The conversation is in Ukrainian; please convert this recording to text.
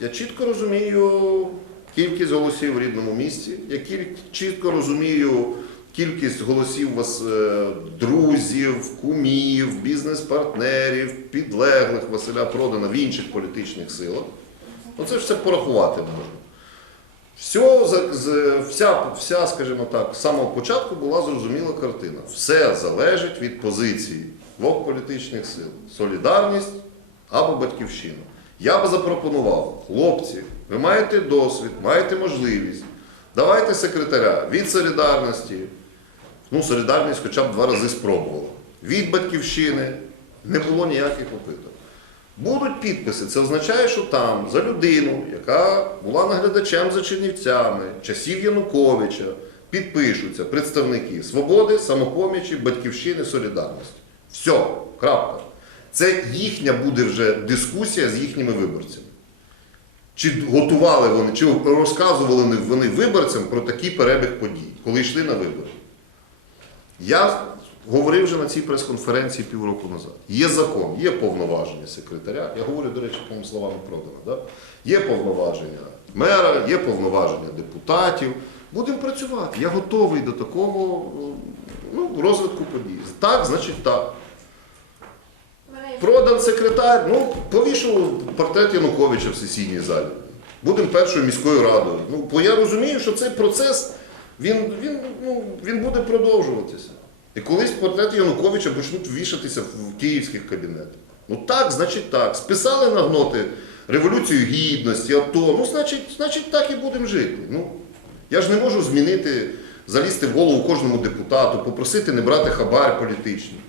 Я чітко розумію кількість голосів в рідному місті, я чітко розумію кількість голосів вас е, друзів, кумів, бізнес-партнерів, підлеглих Василя Продана в інших політичних силах. Ну це ж все порахувати можна. Все, вся, вся, скажімо так, з самого початку була зрозуміла картина. Все залежить від позиції двох політичних сил: солідарність або батьківщина. Я би запропонував, хлопці, ви маєте досвід, маєте можливість. Давайте секретаря від солідарності. Ну, солідарність хоча б два рази спробувала. Від батьківщини не було ніяких опиток. Будуть підписи. Це означає, що там за людину, яка була наглядачем за Чернівцями, часів Януковича, підпишуться представники свободи, самопомічі, батьківщини, солідарності. Все, крапка. Це їхня буде вже дискусія з їхніми виборцями. Чи готували вони, чи розказували вони виборцям про такий перебіг подій, коли йшли на вибори. Я говорив вже на цій прес-конференції півроку назад. Є закон, є повноваження секретаря. Я говорю, до речі, по словами продано. Да? Є повноваження мера, є повноваження депутатів. Будемо працювати. Я готовий до такого ну, розвитку подій. Так, значить так. Продан секретар, ну, повішу портрет Януковича в сесійній залі. Будемо першою міською радою. Ну, бо я розумію, що цей процес він, він, ну, він буде продовжуватися. І колись портрет Януковича почнуть вішатися в київських кабінетах. Ну так, значить так. Списали на гноти Революцію Гідності, АТО, ну, значить, значить так і будемо жити. Ну, я ж не можу змінити, залізти в голову кожному депутату, попросити не брати хабар політичний.